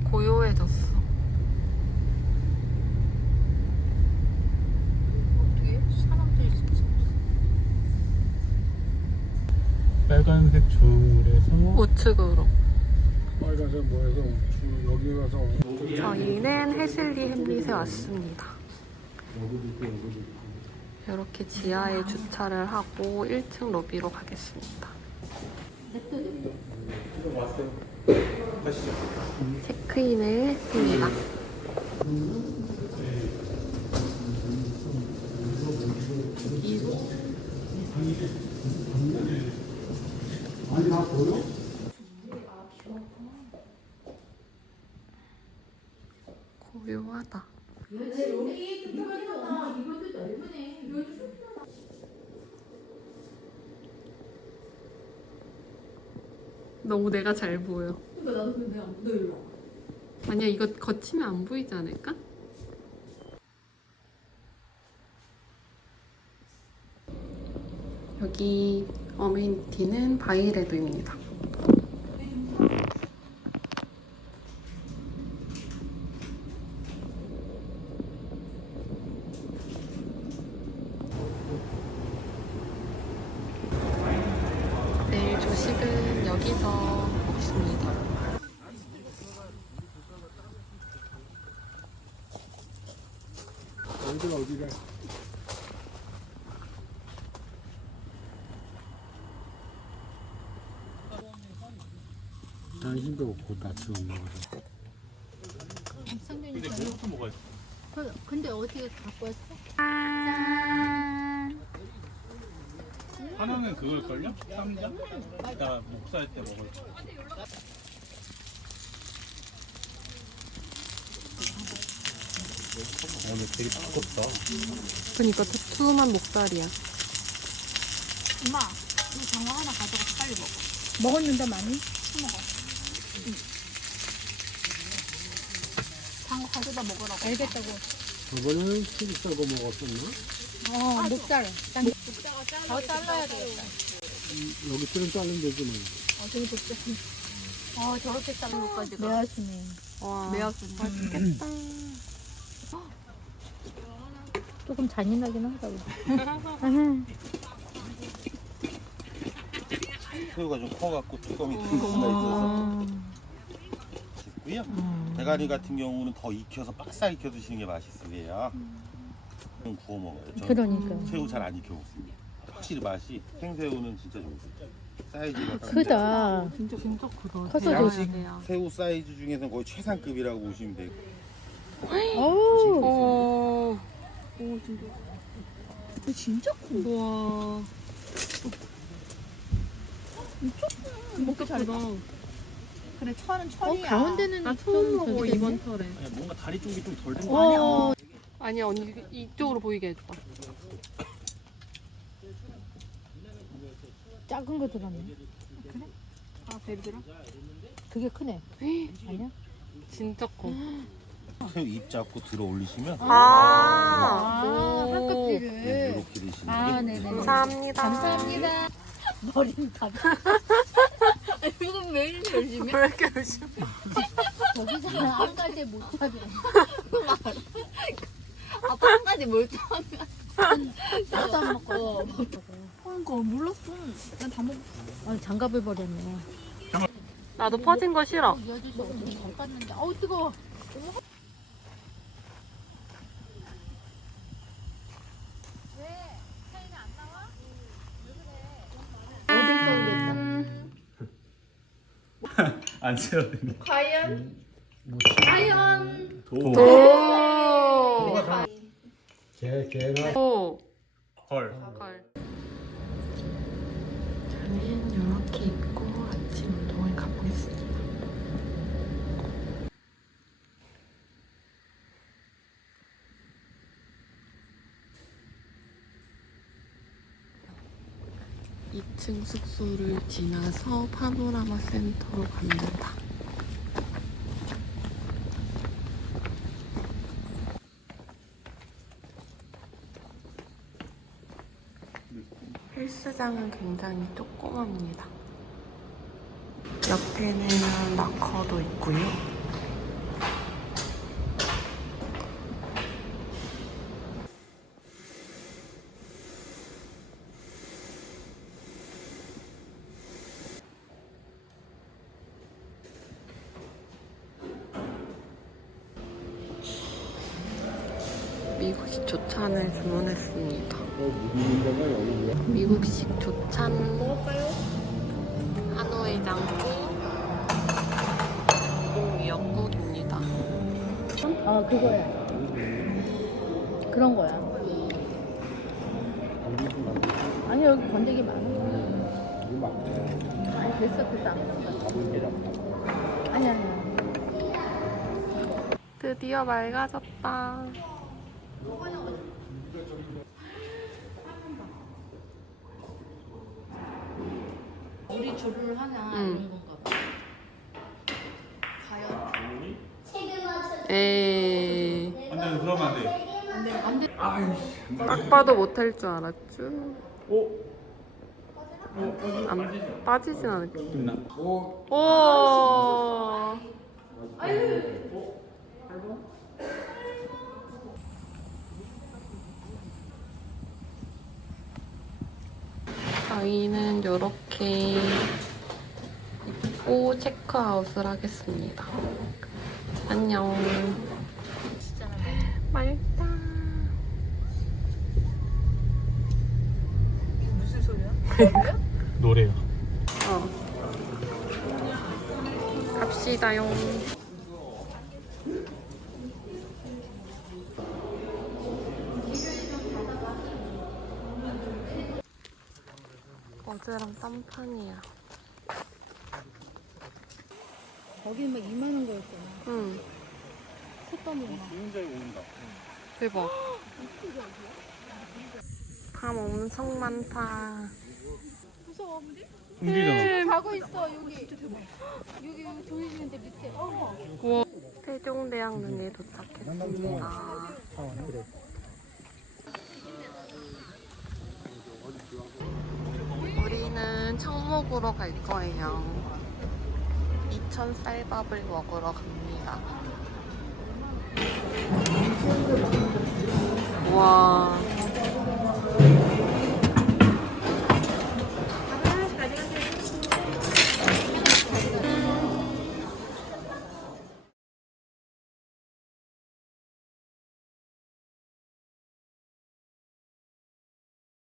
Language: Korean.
깜깜해졌어. 어떻게 사람들이 진짜 빨간색 주물에서 우측으로. 빨간색 뭐해서 주 여기 가서 저희는 해슬리 햄릿에 왔습니다. 이렇게 지하에 주차를 하고 1층 로비로 가겠습니다. 체크인을 했습니다. 아니 다 보여? 고요하다. 너무 내가 잘 보여. 그러니까 나도 근데 안 보여 아니야 이거 거치면 안 보이지 않을까? 여기 어메니티는 바이레드입니다. 내일 조식은 여기서 먹습니다. 여기가 어디래? 당신도 없고 다 처음 먹어서 상균이 저녁 그, 근데 어떻게 갖고 왔어? 하나는 그걸걸요? 쌈장? 이따 목살 때 먹을 거. 오늘 되게 두껍다. 그니까 두툼한 목살이야. 엄마 이 장어 하나 가져가서 빨리 먹어. 먹었는데 많이? 먹어. 응. 장어 가져다 먹으라고. 알겠다고. 저번에는 튀기 썰고 먹었었나? 어 목살. 난 목살가 잘라 더 잘라야 되겠다. 여기 찌는 자르면 되지 뭐. 어 되게 독특 어 저렇게 자른 것까지 매화순이 와, 매화순이 맛있겠다. 조금 잔인하긴 하다 새우가 좀 커갖고 뚜껑이 큰 수가 있어서 있고요. 대가리 같은 경우는 더 익혀서 빡싸 익혀 드시는 게 맛있으세요. 좀 구워 먹어요. 저는 그러니까 새우 잘 안 익혀 먹습니다. 확실히 맛이 생새우는 진짜 좋아요. 사이즈가 딱 크다 진짜 진짜 크다. 커서 좋지. 돼요. 새우 사이즈 중에서 거의 최상급이라고 보시면 돼요. 어우 오, 진짜 커 우와. 먹기 잘 크다. 그래 철은 철이야 어, 가운데는 나좀 처음 먹어 이번? 털에. 아니, 뭔가 다리 쪽이 좀 덜 된거 어, 아니야? 어 아니야 언니 이쪽으로 보이게 해줘봐. 작은 거 들었네 그래? 아 베리들아? 그게 크네 아니야? 진짜 커. 입 잡고 들어 올리시면 아, 한 네, 껍질을 이렇게 드시는 아, 게 네네. 감사합니다. 감사합니다. 머리는 다 이건 왜 이렇게 열심히 해? 왜 이렇게 열심히? 거기서 한 가지 못하게. 아빠 한 가지 못하면 나도 안 먹고 그러니까 몰랐어. 난 다 먹었어. 아 장갑을 버렸네. 나도 퍼진 거 싫어. 이 아저씨 잘 봤는데. 어우 뜨거워 안 채워야 되네. 도. 오. 개, 개나 오. 헐. 걸. 저는 이렇게 입고 2층 숙소를 지나서 파노라마 센터로 갑니다. 헬스장은 굉장히 조그맣니다. 옆에는 마커도 있고요. 미국식 조찬을 주문했습니다. 미국식 조찬 먹을까요? 한우의 장국 국 미역국입니다. 아 그거야. 그런 거야. 아니 여기 건더기 많은 거. 아니 됐어 됐어 안 먹어. 아니 아니. 드디어 맑아졌다. 우리 조를 하냐 응. 이런 건가 봐. 과연 에이, 안돼 그러면 안돼 안돼 안돼. 딱 봐도 못할 줄 알았죠. 안 빠지진 않을지. 오. 이렇게 입고 체크아웃을 하겠습니다. 안녕. 맑다. 노래요 어. 갑시다용. 어제랑 딴판이야. 거기 막 2만 원 거였잖아. 응. 굉장히 오는다 대박. 밤 엄청 많다. 무서워 어머니? 흥기잖아 가고 있어 여기. 여기 여기 조이는데 밑에. 어. 우와. 세종대왕릉에 도착했습니다. 우리는 쌀국으로 갈 거예요. 이천 쌀밥을 먹으러 갑니다. 와.